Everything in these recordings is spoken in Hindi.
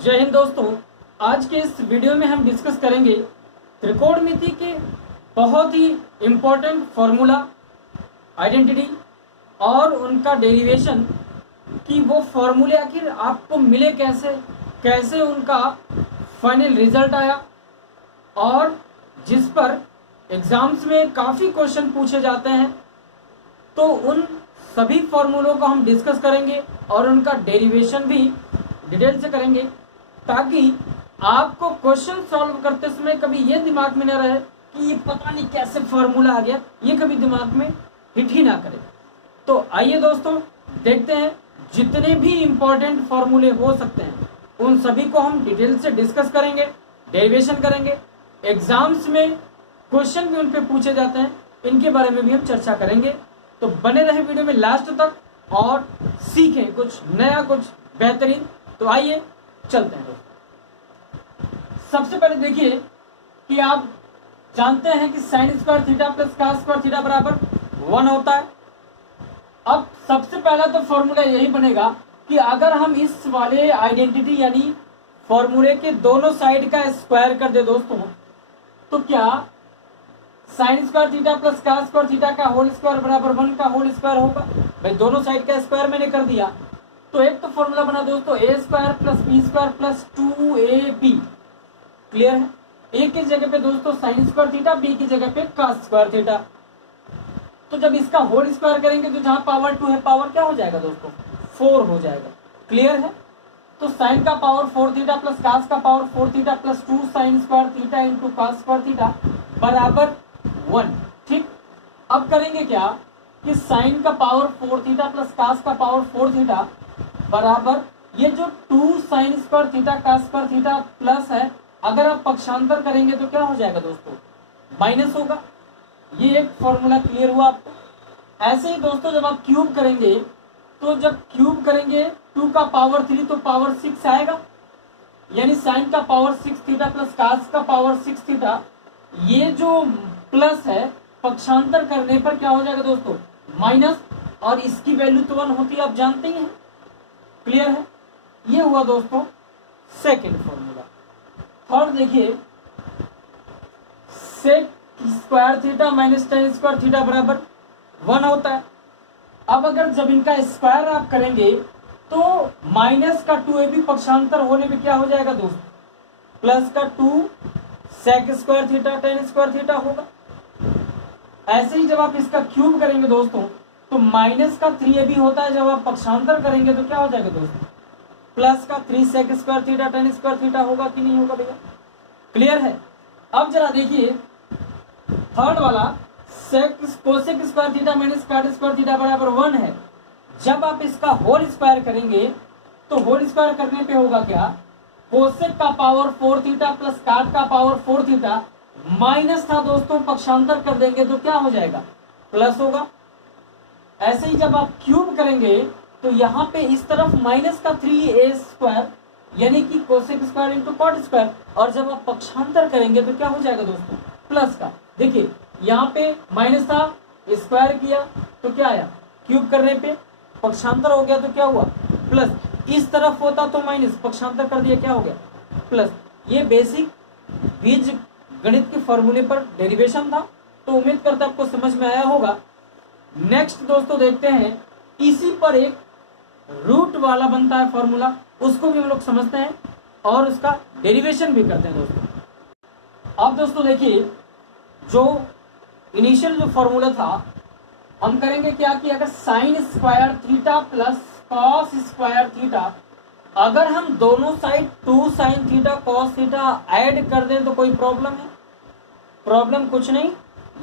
जय हिंद दोस्तों। आज के इस वीडियो में हम डिस्कस करेंगे त्रिकोणमिति के बहुत ही इम्पोर्टेंट फॉर्मूला, आइडेंटिटी और उनका डेरिवेशन कि वो फॉर्मूले आखिर आपको मिले कैसे, कैसे उनका फाइनल रिजल्ट आया और जिस पर एग्जाम्स में काफ़ी क्वेश्चन पूछे जाते हैं। तो उन सभी फॉर्मूलों को हम डिस्कस करेंगे और उनका डेरिवेशन भी डिटेल से करेंगे, ताकि आपको क्वेश्चन सॉल्व करते समय कभी ये दिमाग में ना रहे कि ये पता नहीं कैसे फॉर्मूला आ गया, ये कभी दिमाग में हिट ही ना करे। तो आइए दोस्तों देखते हैं, जितने भी इम्पोर्टेंट फॉर्मूले हो सकते हैं उन सभी को हम डिटेल से डिस्कस करेंगे, डेरिवेशन करेंगे। एग्जाम्स में क्वेश्चन भी उन पे पूछे जाते हैं, इनके बारे में भी हम चर्चा करेंगे। तो बने रहे वीडियो में लास्ट तक और सीखें कुछ नया, कुछ बेहतरीन। तो आइए चलते हैं दोस्तों। सबसे पहले देखिए कि आप जानते हैं कि sign square theta plus cos square theta बराबर 1 होता है। अब सबसे पहला तो फॉर्मूला यही बनेगा कि अगर हम इस वाले आइडेंटिटी यानी फॉर्मूले के दोनों साइड का स्क्वायर कर दे दोस्तों, तो क्या sign square theta plus cos square theta का होल स्क्वायर बराबर 1 का होल स्क्वायर होगा। भाई दोनों साइड का स्क्वायर मैंने कर दिया, तो एक तो फॉर्मूला बना दोस्तों a square plus b square plus 2ab। Clear है? ए की जगह पे दोस्तों साइन स्क्वायर थीटा, बी की जगह पे कॉस स्क्वायर थीटा। तो जब इसका होल स्क्वायर करेंगे तो जहां पावर 2 है, पावर क्या हो जाएगा दोस्तों? 4 हो जाएगा। क्लियर है? तो साइन का पावर 4 थीटा प्लस कॉस का power 4 theta plus 2 sign square theta into cos square theta बराबर 1। ठीक, अब करेंगे क्या कि साइन का पावर 4 थीटा प्लस कॉस का पावर 4 थीटा बराबर ये जो 2 sign square theta cos square theta plus है, अगर आप पक्षांतर करेंगे तो क्या हो जाएगा दोस्तों? माइनस होगा। ये एक फॉर्मूला क्लियर हुआ आपको। ऐसे ही दोस्तों जब आप क्यूब करेंगे, तो जब क्यूब करेंगे 2 का पावर 3 तो पावर 6 आएगा, यानी साइन का पावर 6 थीटा प्लस कॉस का पावर 6 थीटा। ये जो प्लस है पक्षांतर करने पर क्या हो जाएगा दोस्तों? माइनस, और इसकी वैल्यू तो 1 होती है, आप जानते ही हैं। क्लियर है? ये हुआ दोस्तों सेकंड फॉर्मूला। थर्ड देखिए, sec square theta minus tan square theta बराबर 1 होता है। अब अगर जब इनका स्क्वायर आप करेंगे तो माइनस का 2ab पक्षांतर होने पे क्या हो जाएगा दोस्तों? प्लस का 2 sec square theta tan square theta होगा। ऐसे ही जब आप इसका क्यूब करेंगे दोस्तों, तो माइनस का 3ab होता है, जब आप पक्षांतर करेंगे तो क्या हो जाएगा दोस्तों? प्लस का 3 sec square theta tan square theta होगा कि नहीं होगा भैया? क्लियर है? अब जरा देखिए थर्ड वाला, sec cosec square theta minus cot square theta बराबर 1 है। जब आप इसका होल स्क्वायर करेंगे तो होल स्क्वायर करने पे होगा क्या? कोसेक का पावर 4 थीटा प्लस कॉट का पावर 4 थीटा माइनस था दोस्तों, पक्षांतर कर देंगे तो क्या हो जाएगा? प्लस होगा। ऐसे ही जब आप क्यूब करेंगे तो यहाँ पे इस तरफ माइनस का 3a स्क्वायर यानी कि cosec square into cot square, और जब आप पक्षांतर करेंगे तो क्या हो जाएगा दोस्तों? प्लस का। देखिए यहाँ पे माइनस था, स्क्वायर किया तो क्या आया? क्यूब करने पे पक्षांतर हो गया तो क्या हुआ? प्लस। इस तरफ होता तो माइनस, पक्षांतर कर दिया क्या हो गया? प्लस। ये बेसिक बीज गणित के फॉर्मूले पर डेरिवेशन था, तो उम्मीद करता आपको समझ में आया होगा। नेक्स्ट दोस्तों देखते हैं, इसी पर एक रूट वाला बनता है फॉर्मूला, उसको भी हम लोग समझते हैं और उसका डेरिवेशन भी करते हैं दोस्तों। अब दोस्तों देखिए, जो इनिशियल जो फॉर्मूला था, हम करेंगे क्या कि अगर sign square theta plus cos square theta, अगर हम दोनों side 2 sine theta cos theta add कर दें तो कोई प्रॉब्लम है? प्रॉब्लम कुछ नहीं,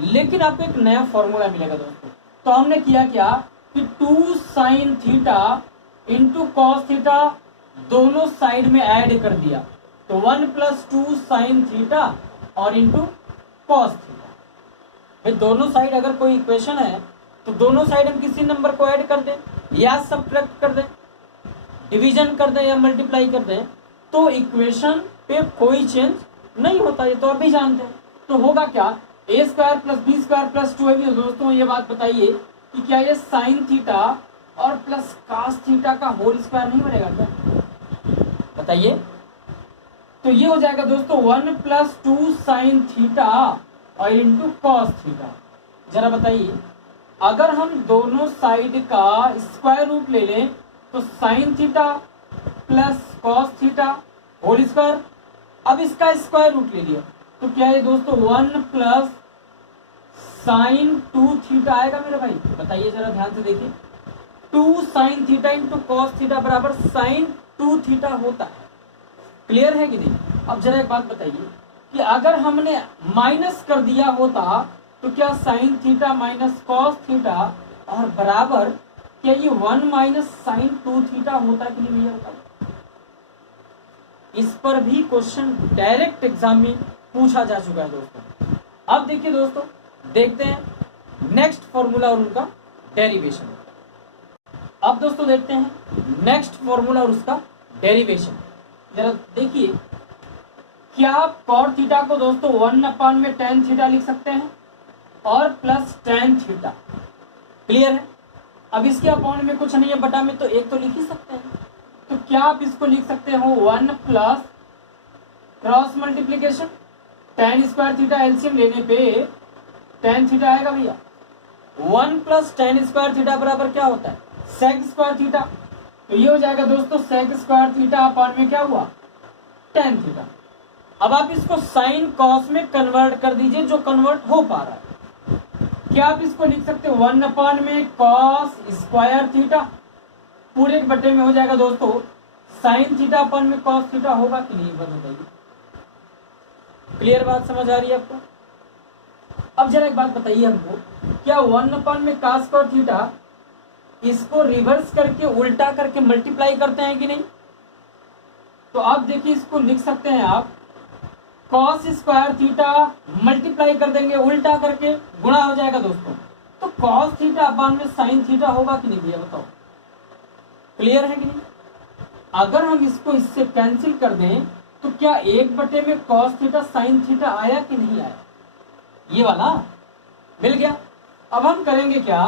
लेकिन आपको एक नया फॉर्मूला मिलेगा दोस्तों। तो हमने किया क्या कि 2 sign theta into cos theta दोनों साइड में ऐड कर दिया, तो 1 प्लस 2 साइन थीटा और इंटू कॉस थीटा। भाई दोनों साइड अगर कोई इक्वेशन है तो दोनों साइड हम किसी नंबर को ऐड कर दें या सब्ट्रैक्ट कर दें, डिवीजन कर दें या मल्टीप्लाई कर दें, तो इक्वेशन पे कोई चेंज नहीं होता। ये तो अभी जानते हैं। तो होगा क्या? A square plus b square plus 2ab। दोस्तों ये बात बताइए कि क्या ये साइन थीटा और प्लस कॉस थीटा का होल स्क्वायर नहीं बनेगा क्या? बताइए। तो ये हो जाएगा दोस्तों 1 + 2 sin थीटा और इंटू कॉस थीटा। जरा बताइए, अगर हम दोनों साइड का स्क्वायर रूट ले लें तो sin theta plus cos theta whole square. अब इसका स्क्वायर रूट ले लिया तो क्या है दोस्तों 1 + sin 2 थीटा आएगा मेरे भाई। बताइए जरा ध्यान से देखिए, 2 sin theta into cos theta बराबर sin 2 थीटा होता है। क्लियर है कि नहीं? अब जरा एक बात बताइए कि अगर हमने माइनस कर दिया होता तो क्या sin theta minus cos theta और बराबर क्या ये 1 - sin 2 थीटा होता कि नहीं भैया? बताइए। इस पर भी क्वेश्चन डायरेक्ट एग्जाम में पूछा जा चुका है दोस्तों। अब देखिए दोस्तों, देखते हैं नेक्स्ट फॉर्मूला और उनका डेरिवेशन। अब दोस्तों देखते हैं नेक्स्ट फॉर्मूला और उसका डेरिवेशन। जरा देखिए, क्या आप cot थीटा को दोस्तों 1 में tan थीटा लिख सकते हैं और प्लस tan थीटा। क्लियर है? अब इसके अपॉन में कुछ नहीं है, बटा में तो एक तो लिख ही सकते हैं। तो क्या आप इसको लिख सकते हो 1 + cross multiplication tan square theta, LCM लेने पे tan थीटा आएगा भैया। 1 + tan स्क्वायर थीटा बराबर क्या होता है sec स्क्वायर थीटा। तो ये हो जाएगा दोस्तों sec स्क्वायर थीटा अपॉन में क्या हुआ tan थीटा। अब आप इसको साइन कॉस में कन्वर्ट कर दीजिए, जो कन्वर्ट हो पा रहा है। क्या आप इसको लिख सकते हो 1 में cos स्क्वायर थीटा पूरे के बटे में हो जाएगा दोस्तों sin थीटा अपॉन में cos थीटा होगा कि नहीं? बताइए। क्लियर बात समझ आ रही है आपको? अब जरा एक बात बताइए हमको, क्या 1 में cos स्क्वायर थीटा इसको रिवर्स करके उल्टा करके मल्टीप्लाई करते हैं कि नहीं? तो आप देखिए, इसको लिख सकते हैं आप cos स्क्वायर थीटा मल्टीप्लाई कर देंगे उल्टा करके, गुणा हो जाएगा दोस्तों। तो cos थीटा अपॉन में sin थीटा होगा कि नहीं भैया? बताओ। क्लियर है कि नहीं? अगर हम इसको इससे कैंसिल कर दें तो क्या 1 बटे में cos थीटा sin थीटा आया कि नहीं आया? ये वाला मिल गया। अब हम करेंगे क्या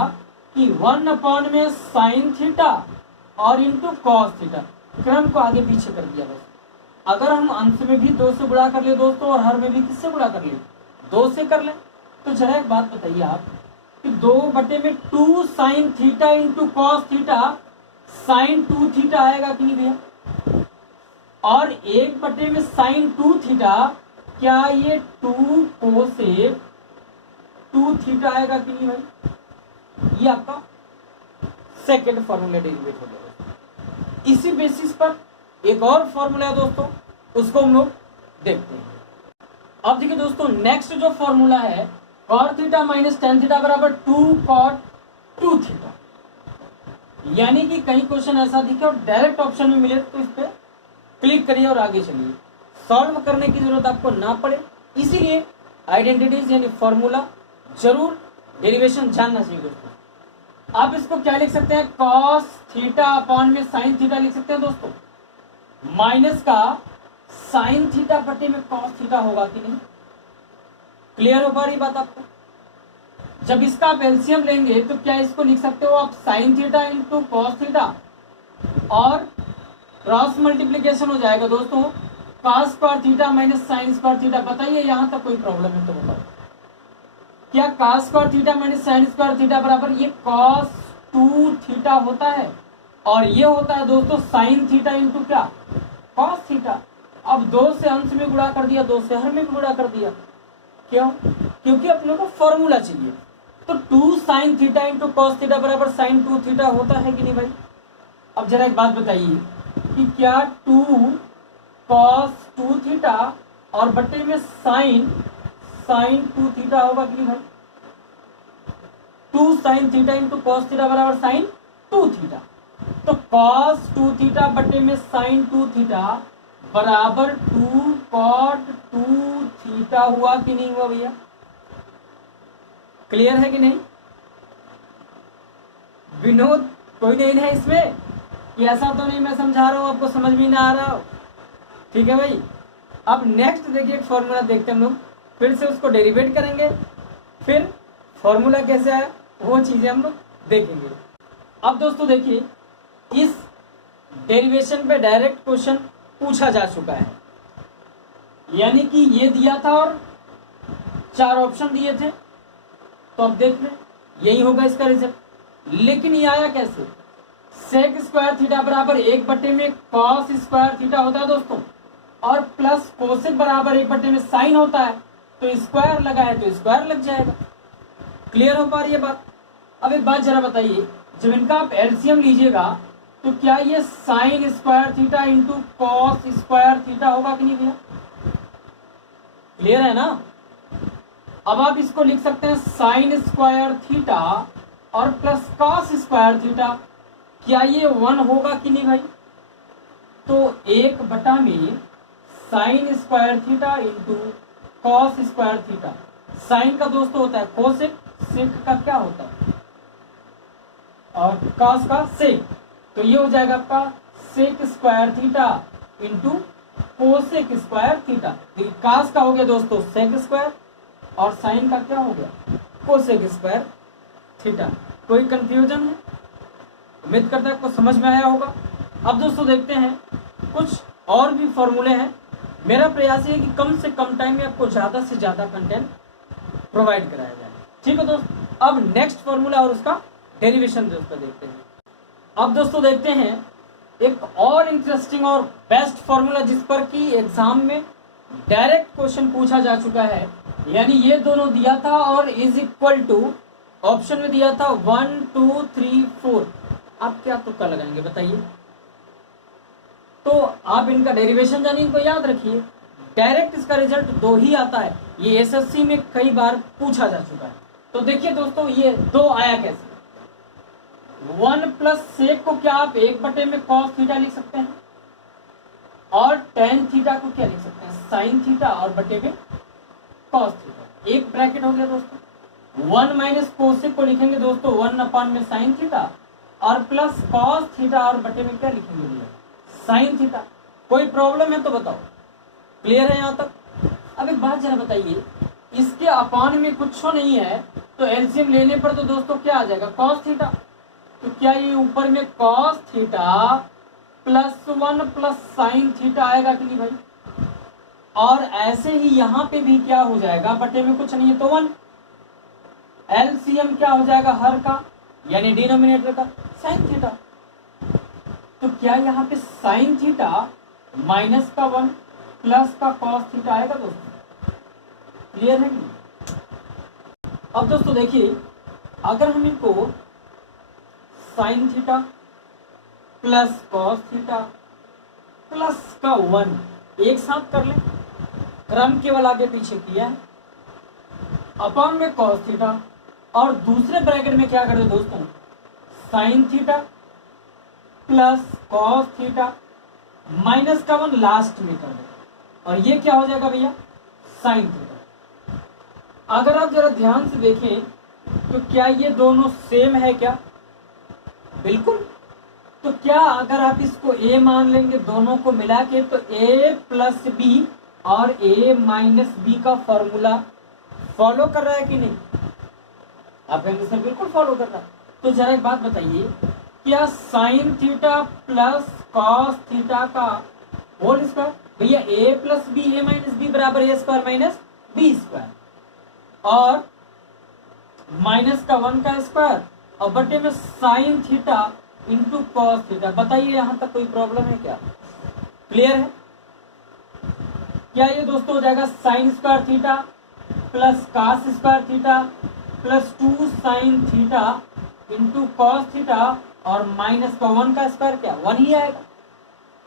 कि 1 में sin थीटा और इंटू cos थीटा, क्रम को आगे पीछे कर दिया बस। अगर हम अंश में भी 2 से गुणा कर ले दोस्तों और हर में भी किससे गुणा कर ले? 2 से कर ले। तो जरा एक बात बताइए आप कि 2 बटे में 2 sin theta into cos theta sin 2 theta आएगा कि नहीं भैया? और 1 बटे में sin 2 थीटा, क्या ये 2 कोसेक 2 थीटा आएगा कि नहीं भाई? ये आपका सेकेंड फॉर्मूला डेरिवेट हो जाएगा। इसी बेसिस पर एक और फॉर्मूला है दोस्तों, उसको हम लोग देखते हैं। अब देखिए दोस्तों, नेक्स्ट जो फॉर्मूला है cot theta minus tan theta बराबर 2 cot 2 थीटा। यानी कि कहीं क्वेश्चन ऐसा दिखे और डायरेक्ट ऑप्शन में मिले तो इस पे क्लिक करिए और आगे चलिए। सॉल्व करने की जरूरत आपको ना पड़े, इसीलिए आइडेंटिटीज यानी फॉर्मूला जरूर डेरिवेशन जानना चाहिए दोस्तों। आप इसको क्या लिख सकते हैं, cos थीटा अपॉन में sin थीटा लिख सकते हैं दोस्तों। माइनस का sin थीटा बटे में cos थीटा होगा कि नहीं? क्लियर हो पा रही बात आपको? जब इसका आप एलसीएम लेंगे तो क्या इसको लिख सकते हो आप sin theta into cos theta और क्रॉस मल्टीप्लीकेशन हो जाएगा दोस्तों cos square theta minus sin square theta. बताइए यहाँ तक कोई प्रॉब्लम है तो बताओ। क्या cos square theta minus sin square theta बराबर ये cos 2 थीटा होता है और ये होता है दोस्तों sin थीटा इंटू क्या cos थीटा। अब 2 से अंश में गुणा कर दिया, 2 से हर में भी गुणा कर दिया। क्यों? क्योंकि अपने को फॉर्मूला चाहिए। तो 2 sin theta into cos theta बराबर sin 2 थीटा होता है कि नहीं भाई? अब जरा एक बात बताइए कि क्या 2 cos 2 थीटा और बटे में sin 2 थीटा होगा कि नहीं भाई? 2 sin theta into cos theta बराबर sin 2 थीटा। तो cos 2 थीटा बटे में sin 2 थीटा बराबर 2 cot 2 थीटा हुआ कि नहीं हुआ भैया? क्लियर है कि नहीं? विनोद कोई नहीं है इसमें कि ऐसा तो नहीं मैं समझा रहा हूं आपको समझ में ना आ रहा हो? ठीक है भाई। अब नेक्स्ट देखिए एक फॉर्मूला देखते हैं हम लोग, फिर से उसको डेरिवेट करेंगे, फिर फॉर्मूला कैसे आया वो चीजें हम लोग देखेंगे। अब दोस्तों देखिए, इस डेरिवेशन पे डायरेक्ट क्वेश्चन पूछा जा चुका है। यानी कि ये दिया था और 4 ऑप्शन दिए थे, तो अब देख लें यही होगा इसका रिजल्ट। लेकिन ये आया कैसे? सेक स्क्वायर थीटा बराबर 1 में कॉस स्क्वायर थीटा होता है दोस्तों, और प्लस कोसेक बराबर 1 में साइन होता है, तो स्क्वायर लगा है तो स्क्वायर लग जाएगा। क्लियर हो पा रही है बात? अब एक बात जरा बताइए, जब इनका आप एलसीएम लीजिएगा तो क्या ये sign square theta into cos square theta होगा कि नहीं भैया? क्लियर है ना? अब आप इसको लिख सकते हैं साइन स्क्वायर थीटा और प्लस कॉस स्क्वायर थीटा, क्या ये 1 होगा कि नहीं भाई? तो 1 में sine square theta into cos square theta, sine का दोस्तों होता है कोसेक, सेक का क्या होता है और कॉस का सेक, तो ये हो जाएगा आपका sec square theta into cosec square theta. Cos का हो गया दोस्तों सेक स्क्वायर और साइन का क्या हो गया कोसेक स्क्वायर थीटा। कोई कंफ्यूजन है? उम्मीद करता है आपको समझ में आया होगा। अब दोस्तों देखते हैं कुछ और भी फॉर्मूले हैं। मेरा प्रयास ये है कि कम से कम टाइम में आपको ज़्यादा से ज़्यादा कंटेंट प्रोवाइड कराया जाए। ठीक है दोस्तों, अब नेक्स्ट फॉर्मूला और उसका डेरिवेशन दोस्तों देखते हैं। अब दोस्तों देखते हैं एक और इंटरेस्टिंग और बेस्ट फॉर्मूला जिस पर कि एग्जाम में डायरेक्ट क्वेश्चन पूछा जा चुका है। यानी ये दोनों दिया था और इज इक्वल टू ऑप्शन में दिया था 1 2 3 4। आप क्या तुक्का लगाएंगे बताइए? तो आप इनका डेरिवेशन जानिए, इनको याद रखिए। डायरेक्ट इसका रिजल्ट 2 ही आता है, ये एसएससी में कई बार पूछा जा चुका है। तो देखिए दोस्तों ये 2 आया कैसे? 1 प्लस सेक को क्या आप 1 में कॉस थीटा लिख सकते हैं, और टेन थीटा को क्या लिख सकते हैं साइन थीटा और बटे में कॉस थीटा। एक ब्रैकेट हो गया दोस्तों। 1 माइनस कोसेक को लिखेंगे दोस्तों 1 में साइन थीटा और प्लस कॉस थीटा और बटे में क्या लिखेंगे भैया साइन थीटा। कोई प्रॉब्लम है तो बताओ? क्लियर है यहाँ तक? अब एक बात जरा बताइए, इसके अपान में कुछ नहीं है तो एलसीएम लेने पर तो दोस्तों क्या आ जाएगा कॉस थीटा। तो क्या ये ऊपर में cos theta +1 plus sine theta आएगा कि नहीं भाई? और ऐसे ही यहाँ पे भी क्या हो जाएगा, बटे में कुछ नहीं है तो 1। एलसीएम क्या हो जाएगा हर का, यानी डिनोमिनेटर का साइन थीटा। तो क्या यहाँ पे साइन थीटा माइनस का 1 प्लस का कॉस थीटा आएगा दोस्तों? क्लियर है नहीं? अब दोस्तों देखिए, अगर हम इनको sign theta plus cos theta plus का 1 एक साथ कर लें, क्रम केवल आगे पीछे किया है, अपॉन में कॉस थीटा और दूसरे ब्रैकेट में क्या कर दो दोस्तों sign theta plus cos theta minus का 1 लास्ट में कर दो, और ये क्या हो जाएगा भैया साइन थीटा। अगर आप जरा ध्यान से देखें तो क्या ये दोनों सेम है क्या? बिल्कुल। तो क्या अगर आप इसको a मान लेंगे दोनों को मिला के, तो a प्लस बी और a माइनस बी का फॉर्मूला फॉलो कर रहा है कि नहीं? आप कहेंगे सर बिल्कुल फॉलो कर रहा है। तो जरा एक बात बताइए, क्या sine theta plus cos theta का होल स्क्वायर, भैया a plus b a minus b बराबर a square minus b square, और माइनस का 1 का स्क्वायर और बटे में sine theta into cos theta. बताइए यहाँ तक कोई प्रॉब्लम है क्या? क्लियर है? क्या ये दोस्तों हो जाएगा sign square theta plus cos square theta plus 2 sign theta into cos theta और माइनस का 1 का स्क्वायर, क्या 1 ही आएगा।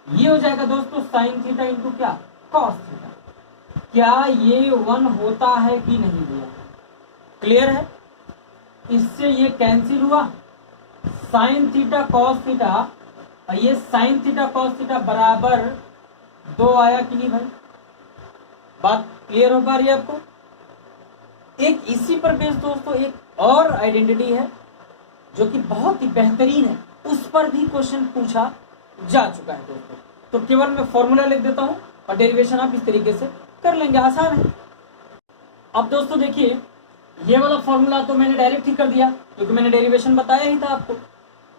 ये हो जाएगा दोस्तों साइन थीटा इंटू क्या कॉस थीटा। क्या ये 1 होता है कि नहीं भैया? क्लियर है? इससे ये कैंसिल हुआ, साइन थीटा कॉस थीटा और ये साइन थीटा कॉस थीटा बराबर 2 आया कि नहीं भाई? बात क्लियर हो पा रही है आपको? एक इसी पर बेस दोस्तों एक और आइडेंटिटी है जो कि बहुत ही बेहतरीन है, उस पर भी क्वेश्चन पूछा जा चुका है दोस्तों। तो केवल मैं फॉर्मूला लिख देता हूं और डेरिवेशन आप इस तरीके से कर लेंगे, आसान है। अब दोस्तों देखिए, ये वाला फॉर्मूला तो मैंने डायरेक्ट ही कर दिया क्योंकि मैंने डेरिवेशन बताया ही था आपको।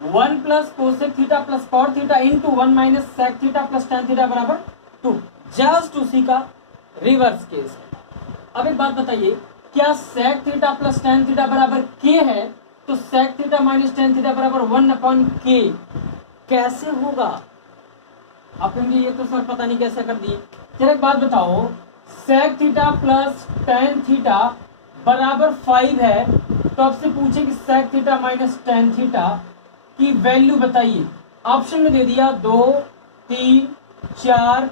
1 plus cosec theta plus cot theta into 1 minus sec theta plus tan theta बराबर 2, जस्ट उसी का रिवर्स केस है। अब एक बात बताइए, क्या sec theta plus tan theta बराबर k है, तो sec theta minus tan theta बराबर 1/k कैसे होगा? आप कहेंगे ये तो सर पता नहीं कैसे कर दिए। चलो एक बात बताओ, sec theta plus tan theta बराबर 5 है, तो आपसे पूछे कि sec theta minus tan theta की वैल्यू बताइए। ऑप्शन में दे दिया 2, 3, 4,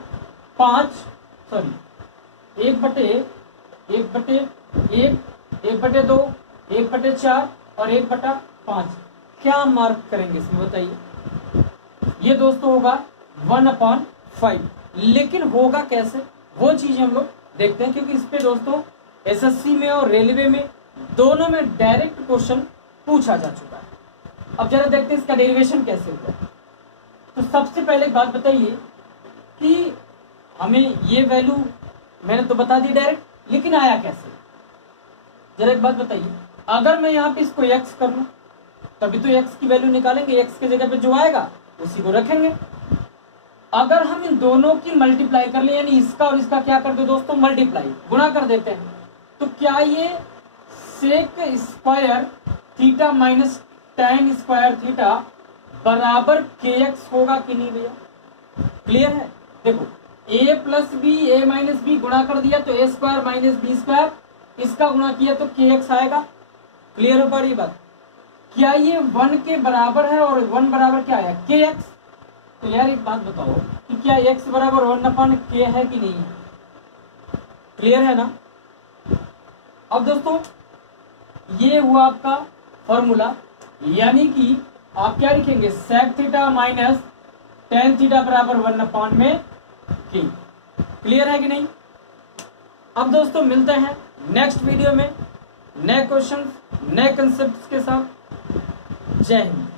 5, सॉरी 1/1, 1/2, 1/4 और 1/5। क्या मार्क करेंगे इसमें बताइए? ये दोस्तों होगा 1/5। लेकिन होगा कैसे, वो चीज हम लोग देखते हैं, क्योंकि इस पे दोस्तों एसएससी में और रेलवे में दोनों में डायरेक्ट क्वेश्चन पूछा जा चुका है। अब जरा देखते हैं इसका डेरिवेशन कैसे होता है। तो सबसे पहले एक बात बताइए कि हमें ये वैल्यू मैंने तो बता दी डायरेक्ट, लेकिन आया कैसे? जरा एक बात बताइए, अगर मैं यहाँ पे इसको x कर लूं तभी तो x की वैल्यू निकालेंगे, x की जगह पे जो आएगा उसी को रखेंगे। अगर हम इन दोनों की मल्टीप्लाई कर ले, यानी इसका और इसका क्या कर दो दोस्तों, मल्टीप्लाई, गुणा कर देते हैं, तो क्या ये sec square theta minus tan square theta बराबर kx होगा कि नहीं भैया? क्लियर है? देखो a plus b, a minus b गुणा कर दिया तो a square minus b square, इसका गुणा किया तो kx आएगा। क्लियर हो पा रही बात? क्या ये 1 के बराबर है और 1 बराबर क्या आया, kx? तो यार एक बात बताओ कि क्या x बराबर 1/k है कि नहीं है? क्लियर है ना? अब दोस्तों ये हुआ आपका फॉर्मूला, यानी कि आप क्या लिखेंगे, sec theta minus tan theta बराबर 1/k। क्लियर है कि नहीं? अब दोस्तों मिलते हैं नेक्स्ट वीडियो में नए क्वेश्चन नए कंसेप्ट के साथ। जय हिंद।